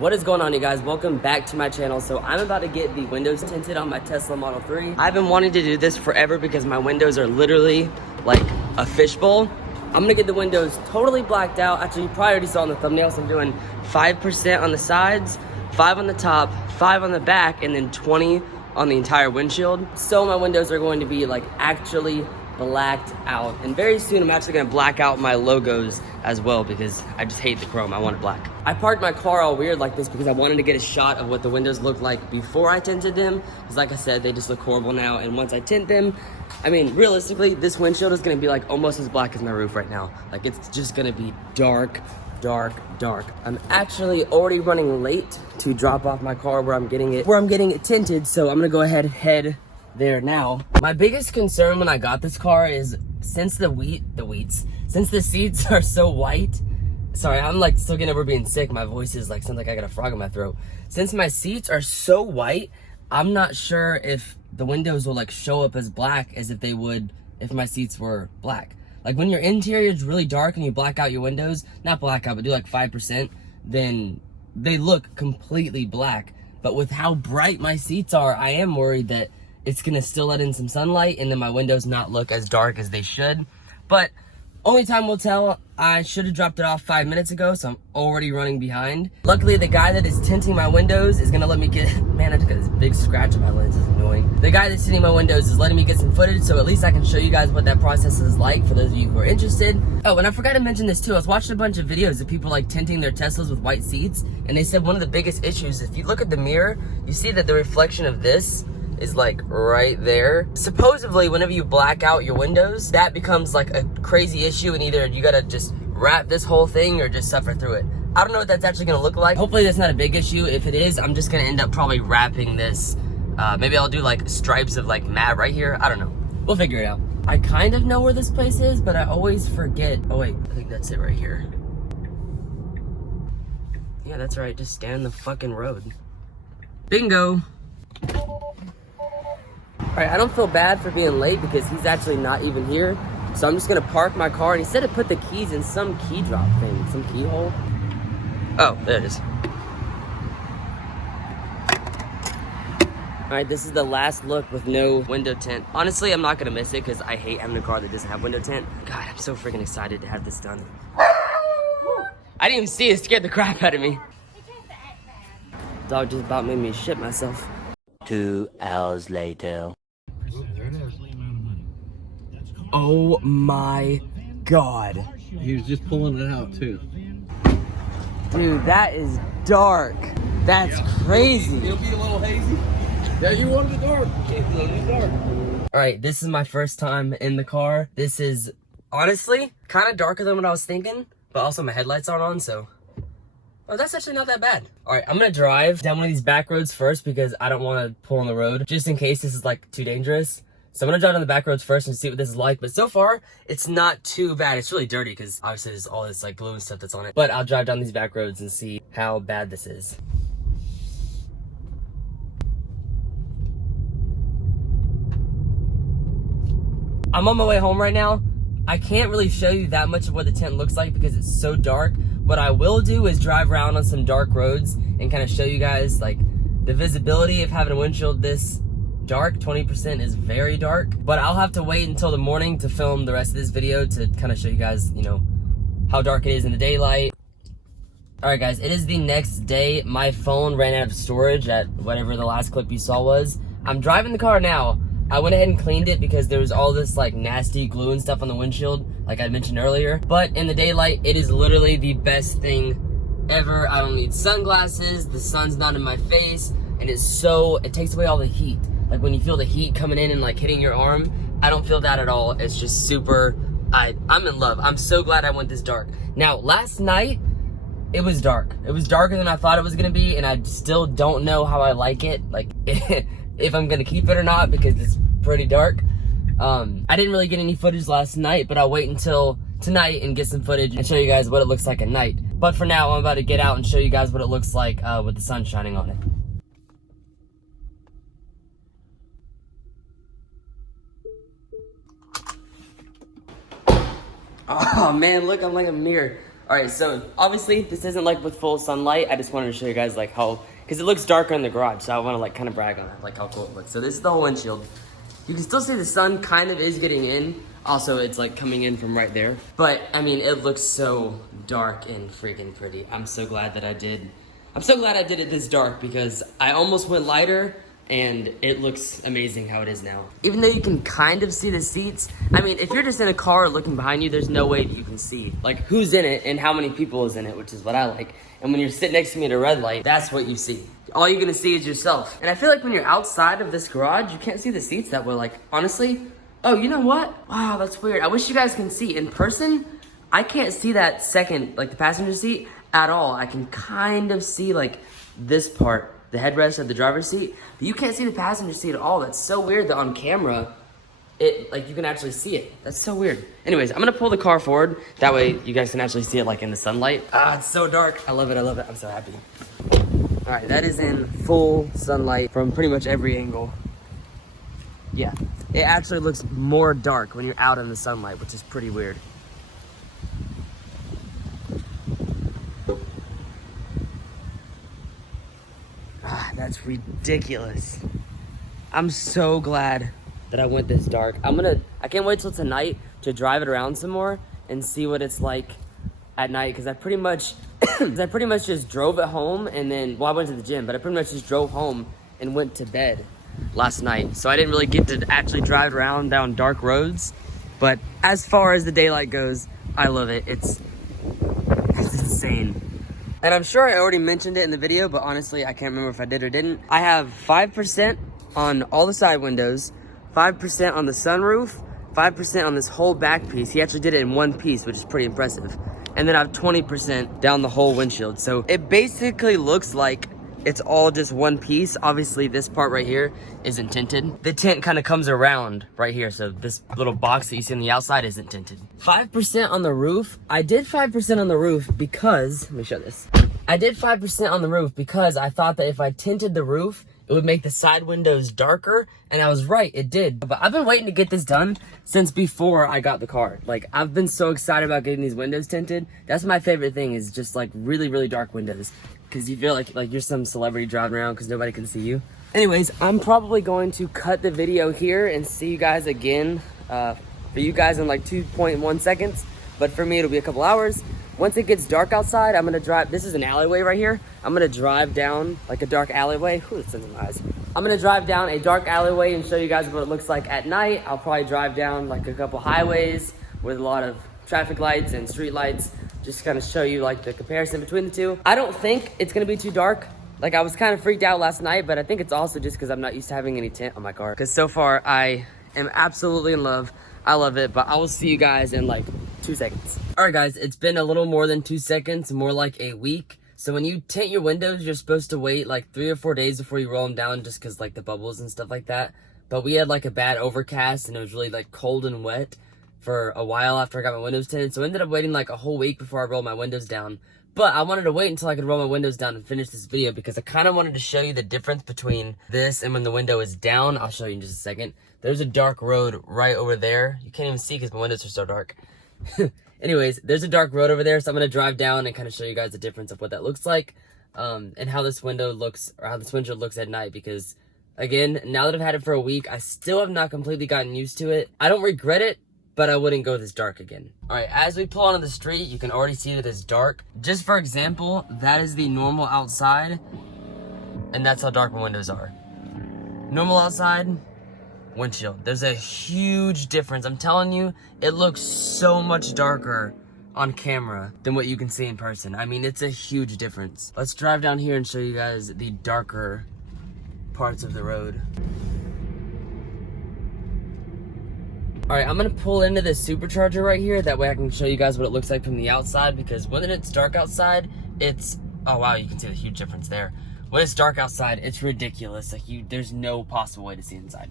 What is going on, you guys? Welcome back to my channel. So I'm about to get the windows tinted on my Tesla Model 3. I've been wanting to do this forever because my windows are literally like a fishbowl. I'm gonna get the windows totally blacked out. Actually, you probably already saw in the thumbnail, so I'm doing 5% on the sides, 5 on the top, 5 on the back, and then 20 on the entire windshield. So my windows are going to be like actually blacked out. And very soon I'm actually gonna black out my logos as well because I just hate the chrome. I want it black. I parked my car all weird like this because I wanted to get a shot of what the windows look like before I tinted them. Because like I said, they just look horrible now. And once I tint them, I mean, realistically, this windshield is gonna be like almost as black as my roof right now. Like it's just gonna be dark, dark, dark. I'm actually already running late to drop off my car where I'm getting it tinted. So I'm gonna go ahead and head there now. My biggest concern when I got this car is since since the seats are so white, sorry, I'm like still getting over being sick. My voice is like, sounds like I got a frog in my throat. Since my seats are so white, I'm not sure if the windows will like show up as black as if they would if my seats were black. Like when your interior is really dark and you black out your windows, not black out, but do like 5%, then they look completely black. But with how bright my seats are, I am worried that it's gonna still let in some sunlight and then my windows not look as dark as they should. But only time will tell. I should have dropped it off 5 minutes ago, so I'm already running behind. Luckily, the guy that is tinting my windows is gonna let me get, man, I just got this big scratch on my lens, it's annoying. The guy that's tinting my windows is letting me get some footage, so at least I can show you guys what that process is like for those of you who are interested. Oh, and I forgot to mention this too. I was watching a bunch of videos of people like tinting their Teslas with white seats, and they said one of the biggest issues, if you look at the mirror, you see that the reflection of this is like right there. Supposedly, whenever you black out your windows, that becomes like a crazy issue and either you gotta just wrap this whole thing or just suffer through it. I don't know what that's actually gonna look like. Hopefully that's not a big issue. If it is, I'm just gonna end up probably wrapping this. Maybe I'll do like stripes of like matte right here. I don't know. We'll figure it out. I kind of know where this place is, but I always forget. Oh wait, I think that's it right here. Yeah, that's right. Just stand in the fucking road. Bingo. All right, I don't feel bad for being late because he's actually not even here. So I'm just gonna park my car, and he said to put the keys in some key drop thing, some keyhole. Oh, there it is. All right, this is the last look with no window tint. Honestly, I'm not gonna miss it because I hate having a car that doesn't have window tint. God, I'm so freaking excited to have this done. I didn't even see it, it scared the crap out of me. Dog just about made me shit myself. 2 hours later. Oh my God. He was just pulling it out too. Dude, that is dark. That's crazy. It'll be a little hazy. Yeah, you wanted it dark. It'll be dark. All right, this is my first time in the car. This is honestly kind of darker than what I was thinking, but also my headlights aren't on, so. Oh, that's actually not that bad. All right, I'm gonna drive down one of these back roads first because I don't wanna pull on the road just in case this is like too dangerous. So I'm gonna drive down the back roads first and see what this is like. But so far, it's not too bad. It's really dirty because obviously there's all this like glue and stuff that's on it. But I'll drive down these back roads and see how bad this is. I'm on my way home right now. I can't really show you that much of what the tint looks like because it's so dark. What I will do is drive around on some dark roads and kind of show you guys like the visibility of having a windshield this dark. 20% is very dark, but I'll have to wait until the morning to film the rest of this video to kind of show you guys, you know, how dark it is in the daylight. All right, guys, it is the next day. My phone ran out of storage at whatever the last clip you saw was. I'm driving the car now. I went ahead and cleaned it because there was all this like nasty glue and stuff on the windshield, like I mentioned earlier. But in the daylight, it is literally the best thing ever. I don't need sunglasses, the sun's not in my face, and it takes away all the heat. Like when you feel the heat coming in and like hitting your arm, I don't feel that at all. It's just super, I'm in love. I'm so glad I went this dark. Now, last night, it was dark. It was darker than I thought it was gonna be, and I still don't know how I like it. Like, if I'm gonna keep it or not, because it's pretty dark. I didn't really get any footage last night, but I'll wait until tonight and get some footage and show you guys what it looks like at night. But for now, I'm about to get out and show you guys what it looks like with the sun shining on it. Oh man, look, I'm like a mirror. All right, so obviously this isn't like with full sunlight. I just wanted to show you guys like how, because it looks darker in the garage, so I want to like kind of brag on it, like how cool it looks. So this is the whole windshield. You can still see the sun kind of is getting in. Also, it's like coming in from right there. But I mean, it looks so dark and freaking pretty. I'm so glad I did it this dark because I almost went lighter and it looks amazing how it is now. Even though you can kind of see the seats, I mean, if you're just in a car looking behind you, there's no way that you can see like who's in it and how many people is in it, which is what I like. And when you're sitting next to me at a red light, that's what you see. All you're gonna see is yourself. And I feel like when you're outside of this garage, you can't see the seats that well. Like, honestly, oh, you know what? Wow, that's weird. I wish you guys can see. In person, I can't see that second, like the passenger seat at all. I can kind of see like this part, the headrest of the driver's seat, but you can't see the passenger seat at all. That's so weird that on camera, like you can actually see it. That's so weird. Anyways, I'm gonna pull the car forward. That way you guys can actually see it like in the sunlight. Ah, it's so dark. I love it, I love it. I'm so happy. All right, that is in full sunlight from pretty much every angle. Yeah, it actually looks more dark when you're out in the sunlight, which is pretty weird. Ah, that's ridiculous. I'm so glad that I went this dark. I can't wait till tonight to drive it around some more and see what it's like at night, because I pretty much just drove it home and then, well, I went to the gym, but I pretty much just drove home and went to bed last night. So I didn't really get to actually drive around down dark roads. But as far as the daylight goes, I love it. It's insane. And I'm sure I already mentioned it in the video, but honestly, I can't remember if I did or didn't. I have 5% on all the side windows, 5% on the sunroof, 5% on this whole back piece. He actually did it in one piece, which is pretty impressive. And then I have 20% down the whole windshield. So it basically looks like it's all just one piece. Obviously, this part right here isn't tinted. The tint kind of comes around right here. So this little box that you see on the outside isn't tinted. 5% on the roof. I did 5% on the roof because, let me show this. I did 5% on the roof because I thought that if I tinted the roof, it would make the side windows darker, and I was right, it did. But I've been waiting to get this done since before I got the car. Like, I've been so excited about getting these windows tinted. That's my favorite thing, is just like really, really dark windows. Because you feel like you're some celebrity driving around because nobody can see you. Anyways, I'm probably going to cut the video here and see you guys again. For you guys in like 2.1 seconds, but for me it'll be a couple hours. Once it gets dark outside, I'm gonna drive, this is an alleyway right here. I'm gonna drive down like a dark alleyway. Whew, that sends in my eyes. I'm gonna drive down a dark alleyway and show you guys what it looks like at night. I'll probably drive down like a couple highways with a lot of traffic lights and street lights. Just kind of show you like the comparison between the two. I don't think it's gonna be too dark. Like, I was kind of freaked out last night, but I think it's also just because I'm not used to having any tint on my car. Because so far, I am absolutely in love. I love it, but I will see you guys in like 2 seconds. All right, guys, it's been a little more than 2 seconds, more like a week. So when you tint your windows, you're supposed to wait like 3 or 4 days before you roll them down, just because like the bubbles and stuff like that. But we had like a bad overcast and it was really like cold and wet for a while after I got my windows tinted. So I ended up waiting like a whole week before I rolled my windows down. But I wanted to wait until I could roll my windows down and finish this video because I kind of wanted to show you the difference between this and when the window is down. I'll show you in just a second. There's a dark road right over there. You can't even see because my windows are so dark. Anyways, there's a dark road over there, so I'm going to drive down and kind of show you guys the difference of what that looks like, and how this window looks, or how this windshield looks at night, because, again, now that I've had it for a week, I still have not completely gotten used to it. I don't regret it, but I wouldn't go this dark again. All right, as we pull onto the street, you can already see that it's dark. Just for example, that is the normal outside, and that's how dark my windows are. Normal outside, windshield. There's a huge difference. I'm telling you, it looks so much darker on camera than what you can see in person. I mean, it's a huge difference. Let's drive down here and show you guys the darker parts of the road. All right, I'm gonna pull into this supercharger right here. That way I can show you guys what it looks like from the outside, because when it's dark outside, it's, oh wow, you can see the huge difference there. When it's dark outside, it's ridiculous. Like, there's no possible way to see inside.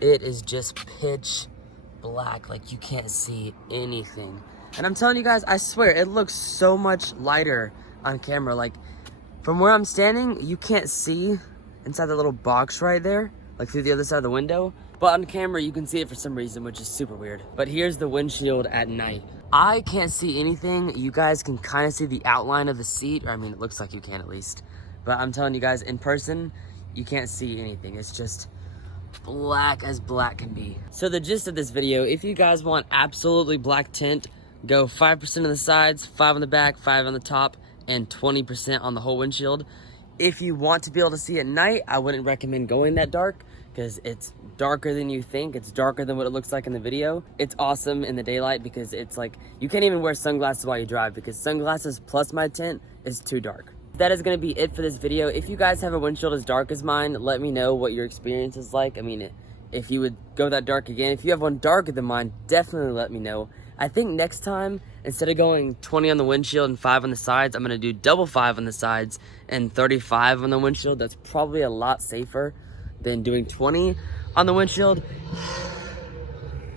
It is just pitch black, like you can't see anything. And I'm telling you guys, I swear, it looks so much lighter on camera. Like, From where I'm standing, you can't see inside the little box right there, like through the other side of the window. But on camera, you can see it for some reason, which is super weird. But here's the windshield at night. I can't see anything. You guys can kind of see the outline of the seat, or I mean, it looks like you can at least. But I'm telling you guys, in person, you can't see anything. It's just black as black can be. So the gist of this video, if you guys want absolutely black tint, go 5% on the sides, 5 on the back, 5 on the top, and 20% on the whole windshield. If you want to be able to see at night, I wouldn't recommend going that dark because it's darker than you think. It's darker than what it looks like in the video. It's awesome in the daylight because it's like, you can't even wear sunglasses while you drive because sunglasses plus my tint is too dark. That is gonna be it for this video. If you guys have a windshield as dark as mine, let me know what your experience is like. I mean, if you would go that dark again. If you have one darker than mine, definitely let me know. I think next time, instead of going 20 on the windshield and 5 on the sides, I'm gonna do double 5 on the sides and 35 on the windshield. That's probably a lot safer than doing 20 on the windshield.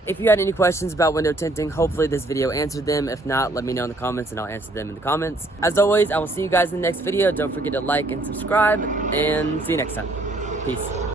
If you had any questions about window tinting, hopefully this video answered them. If not, let me know in the comments and I'll answer them in the comments. As always, I will see you guys in the next video. Don't forget to like and subscribe, and see you next time. Peace.